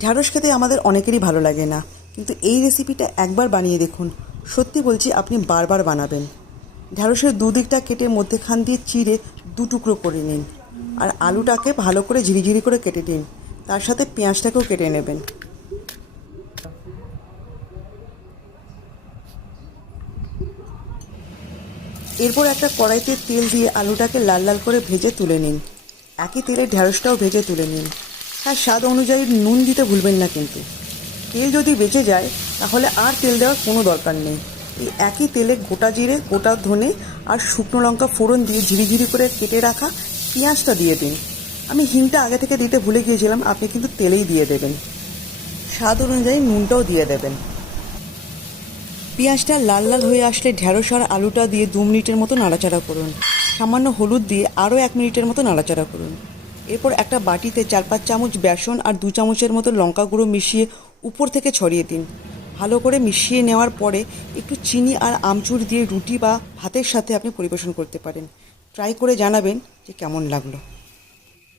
ঢ্যাঁড়স খেতে আমাদের অনেকেরই ভালো লাগে না, কিন্তু এই রেসিপিটা একবার বানিয়ে দেখুন, সত্যি বলছি আপনি বারবার বানাবেন। ঢ্যাঁড়সের দুদিকটা কেটে মধ্যেখান দিয়ে চিড়ে দু টুকরো করে নিন, আর আলুটাকে ভালো করে ঝিরিঝিরি করে কেটে নিন। তার সাথে পেঁয়াজটাকেও কেটে নেবেন। এরপর একটা কড়াইতে তেল দিয়ে আলুটাকে লাল লাল করে ভেজে তুলে নিন। একই তেলে ঢ্যাঁড়সটাও ভেজে তুলে নিন। হ্যাঁ, স্বাদ অনুযায়ী নুন দিতে ভুলবেন না কিন্তু। তেল যদি বেঁচে যায় তাহলে আর তেল দেওয়ার কোনো দরকার নেই। এই একই তেলে গোটা জিরে, গোটা ধনে আর শুকনো লঙ্কা ফোড়ন দিয়ে ঝিরিঝিরি করে কেটে রাখা পেঁয়াজটা দিয়ে দিন। আমি হিংটা আগে থেকে দিতে ভুলে গিয়েছিলাম, আপনি কিন্তু তেলেই দিয়ে দেবেন। স্বাদ অনুযায়ী নুনটাও দিয়ে দেবেন। পেঁয়াজটা লাল লাল হয়ে আসলে ঢ্যাঁড়স আর আলুটা দিয়ে 2 মিনিটের মতো নাড়াচাড়া করুন। সামান্য হলুদ দিয়ে আরও 1 মিনিটের মতো নাড়াচাড়া করুন। এরপর একটা বাটিতে 4-5 চামচ বেসন আর 2 চামচের মতো লঙ্কা গুঁড়ো মিশিয়ে উপর থেকে ছড়িয়ে দিন। ভালো করে মিশিয়ে নেওয়ার পরে একটু চিনি আর আমচুর দিয়ে রুটি বা ভাতের সাথে আপনি পরিবেশন করতে পারেন। ট্রাই করে জানাবেন যে কেমন লাগলো।